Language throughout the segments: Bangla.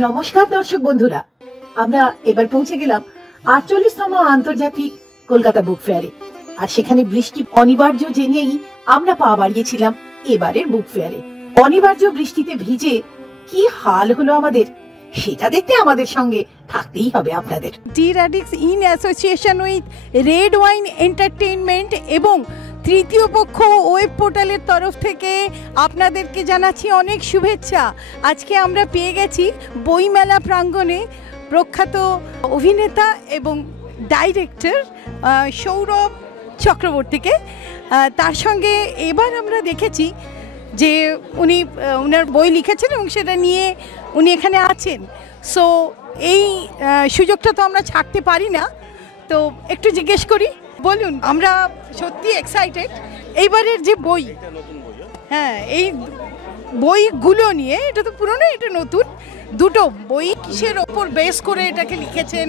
নমস্কার দর্শক বন্ধুরা, আমরা এবার পৌঁছে গেলাম 48তম আন্তর্জাতিক কলকাতা বুক ফেয়ারে। আর সেখানে বৃষ্টি অনিবার্য জেনেই আমরা পা বাড়িয়েছিলাম এবারের বুক ফেয়ারে। অনিবার্য বৃষ্টিতে ভিজে কি হাল হলো আমাদের, সেটা দেখতে আমাদের সঙ্গে থাকতেই হবে আপনাদের। The radix in association with red wine entertainment এবং তৃতীয় পক্ষ ওয়েব পোর্টালের তরফ থেকে আপনাদেরকে জানাচ্ছি অনেক শুভেচ্ছা। আজকে আমরা পেয়ে গেছি বইমেলা প্রাঙ্গণে প্রখ্যাত অভিনেতা এবং ডাইরেক্টর সৌরভ চক্রবর্তীকে। তার সঙ্গে এবার আমরা দেখেছি যে উনি ওনার বই লিখেছেন এবং সেটা নিয়ে উনি এখানে আছেন। সো এই সুযোগটা তো আমরা ছাড়তে পারি না, তো একটু জিজ্ঞেস করি। বলুন, আমরা সত্যি এক্সাইটেড এইবারের যে বই, হ্যাঁ এই বইগুলো নিয়ে। এটা তো পুরনো, এটা নতুন, দুটো বই কিসের ওপর বেস করে এটাকে লিখেছেন,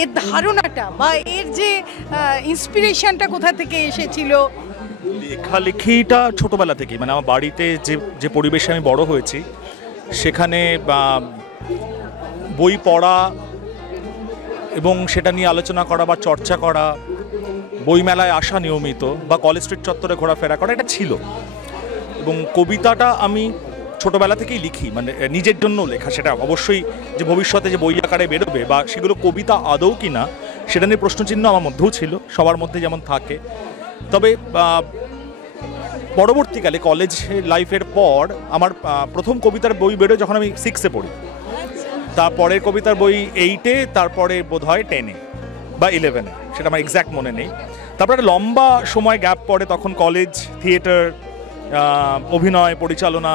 এর ধারণাটা বা এর যে ইন্সপিরেশনটা কোথা থেকে এসেছিল? লেখালেখিটা ছোটোবেলা থেকে, মানে আমার বাড়িতে যে পরিবেশে আমি বড় হয়েছি সেখানে বই পড়া এবং সেটা নিয়ে আলোচনা করা বা চর্চা করা, বইমেলায় আসা নিয়মিত বা কলেজ স্ট্রিট চত্বরে ঘোরাফেরা করা, এটা ছিল। এবং কবিতাটা আমি ছোটোবেলা থেকেই লিখি, মানে নিজের জন্য লেখা। সেটা অবশ্যই যে ভবিষ্যতে যে বই আকারে বেরোবে বা সেগুলো কবিতা আদৌ কি না সেটা নিয়ে প্রশ্নচিহ্ন আমার মধ্যেও ছিল, সবার মধ্যে যেমন থাকে। তবে পরবর্তীকালে কলেজ লাইফের পর আমার প্রথম কবিতার বই বেরোয় যখন আমি 6-এ পড়ি। তারপরের কবিতার বই 8-এ, তারপরে বোধ হয় 10-এ বা 11-এ, সেটা আমার এক্স্যাক্ট মনে নেই। তারপরে একটা লম্বা সময় গ্যাপ পড়ে, তখন কলেজ, থিয়েটার, অভিনয়, পরিচালনা।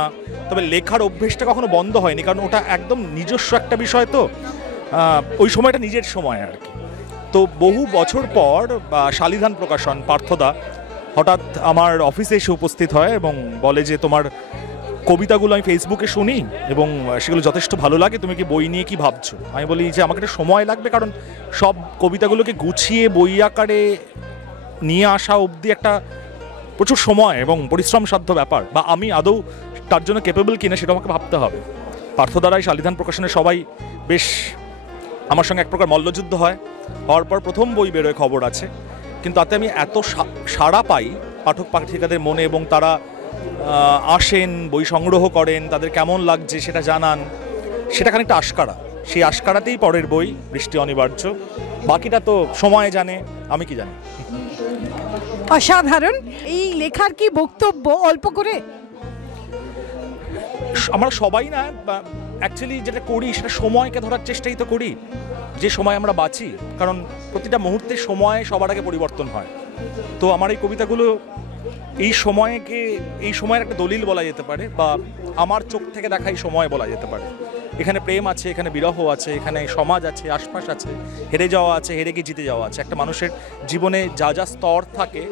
তবে লেখার অভ্যেসটা কখনো বন্ধ হয়নি, কারণ ওটা একদম নিজস্ব একটা বিষয়, তো ওই সময়টা নিজের সময় আর কি। তো বহু বছর পর শালিধান প্রকাশন, পার্থদা হঠাৎ আমার অফিসে এসে উপস্থিত হয় এবং বলে যে তোমার কবিতাগুলো আমি ফেসবুকে শুনি এবং সেগুলো যথেষ্ট ভালো লাগে, তুমি কি বই নিয়ে কি ভাবছো? আমি বলি যে আমাকে একটা সময় লাগবে, কারণ সব কবিতাগুলোকে গুছিয়ে বই আকারে নিয়ে আসা অবধি একটা প্রচুর সময় এবং পরিশ্রম সাধ্য ব্যাপার, বা আমি আদৌ তার জন্য ক্যাপেবল কিনা সেটা আমাকে ভাবতে হবে। পার্থদারাই শালিধান প্রকাশনের সবাই বেশ আমার সঙ্গে এক প্রকার মল্লযুদ্ধ হয়। হওয়ার পর প্রথম বই বেরোয় খবর আছে, কিন্তু তাতে আমি এত সাড়া পাই পাঠক পাঠিকাদের মনে, এবং তারা আসেন, বই সংগ্রহ করেন, তাদের কেমন লাগছে সেটা জানান, সেটা খানিকটা আশকারা। সেই আশকারাতেই পরের বই বৃষ্টি অনিবার্য। বাকিটা তো সময় জানে, আমি কি জানি। অসাধারণ। এই লেখার কি বক্তব্য অল্প করে? আমরা সবাই না অ্যাকচুয়ালি যেটা করি সেটা সময়কে ধরার চেষ্টাই তো করি, যে সময় আমরা বাঁচি, কারণ প্রতিটা মুহূর্তে সময় সবার আগে পরিবর্তন হয়। তো আমার এই কবিতাগুলো এই সময়ের একটা দলিল বলা যেতে পারে, বা আমার চোখ থেকে দেখা এই সময় বলা যেতে পারে। এখানে প্রেম আছে, এখানে বিরহ আছে, এখানে সমাজ আছে, আশপাশ আছে, হেরে যাওয়া আছে, হেরে গিয়ে জিতে যাওয়া আছে। একটা মানুষের জীবনে যা যা স্তর থাকে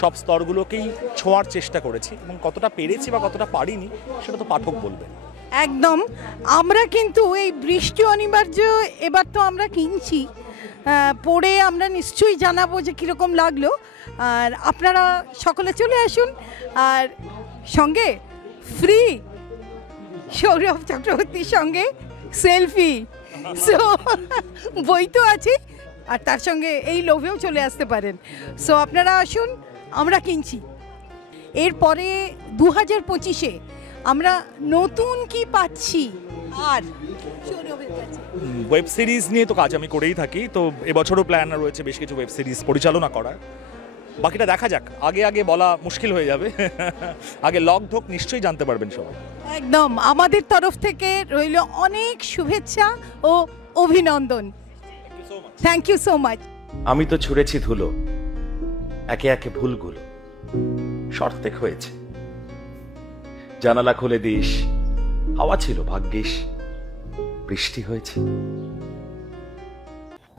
সব স্তরগুলোকেই ছোঁয়ার চেষ্টা করেছি, এবং কতটা পেরেছি বা কতটা পারিনি সেটা তো পাঠক বলবে। একদম। আমরা কিন্তু এই বৃষ্টি অনিবার্য এবার তো আমরা কিনছি, পড়ে আমরা নিশ্চয়ই জানাবো যে কীরকম লাগলো। আর আপনারা সকলে চলে আসুন, আর সঙ্গে ফ্রি সৌরভ চক্রবর্তীর সঙ্গে সেলফি। সো বই তো আছে, আর তার সঙ্গে এই লোভেও চলে আসতে পারেন। সো আপনারা আসুন, আমরা কিনছি। এরপরে 2025-এ আমরা নতুন কি পাচ্ছি? আর ওয়েব সিরিজ নিয়ে তো কাজ আমি করেই থাকি, তো এবছরও প্ল্যান রয়েছে বেশ কিছু ওয়েব সিরিজ পরিচালনা করার। বাকিটা দেখা যাক, আগে বলা মুশকিল হয়ে যাবে। আগে লক ঢোক নিশ্চয়ই জানতে পারবেন সবাই। একদম, আমাদের তরফ থেকে রইল অনেক শুভেচ্ছা ও অভিনন্দন। Thank you so much. আমি তো ছুঁড়েছি ধুলো, একে একে ভুলগুলো সর্তেক হয়েছে। জানালা খুলে দিস, হাওয়া ছিল ভাগ্যিস, বৃষ্টি হয়েছে।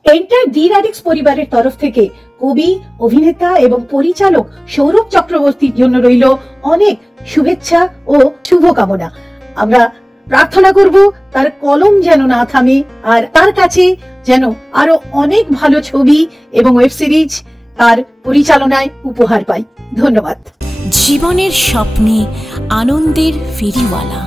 এন্টার ডি রাডিক্স পরিবারের তরফ থেকে কবি, অভিনেতা এবং পরিচালক সৌরভ চক্রবর্তীর জন্য রইল অনেক শুভেচ্ছা ও শুভকামনা। আমরা প্রার্থনা করব তার কলম যেন না থামে, আর তার কাছে যেন আরো অনেক ভালো ছবি এবং ওয়েব সিরিজ তার পরিচালনায় উপহার পাই। ধন্যবাদ। জীবনের স্বপ্নে আনন্দের ফেরিওয়ালা।